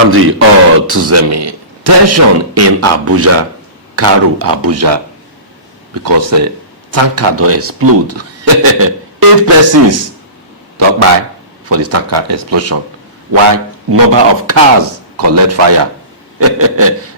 Nnamdi Tuzemi. Tension in Abuja, Karu, Abuja, because tanker don't explode. 8 persons don't die for this tanker explosion, while number of cars collect fire.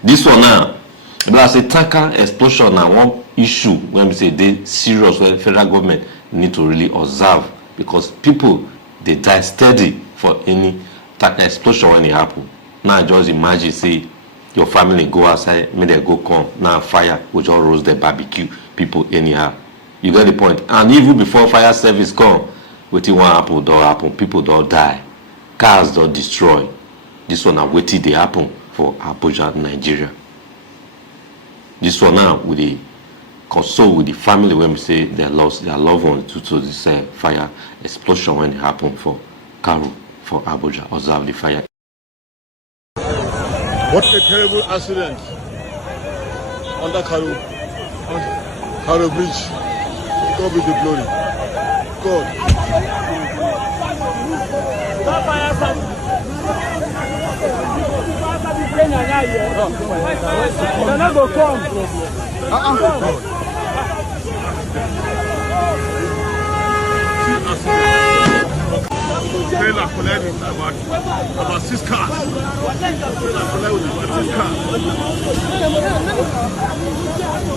This one now, because a tanker explosion now one issue when we say they serious, when federal government need to really observe, because people they die steady for any tanker explosion when it happen. Now just imagine say your family go outside, may they go come now fire which all roast the barbecue people anyhow. You get the point. And even before fire service come, waiting one happen don't happen, people don't die, cars don't destroy. This one now waiting they happen for Abuja, Nigeria. This one now with the console with the family when we say they lost their loved ones due to this fire explosion when it happened for Karu, for Abuja. Observe the fire. What a terrible accident under Karu Bridge. God be the glory. God. Trailer collided about 6 cars. Trailer collided with about 6 cars.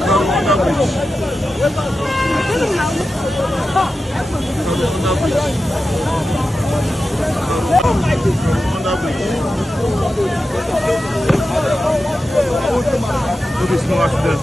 Karu under bridge. Look at small accident.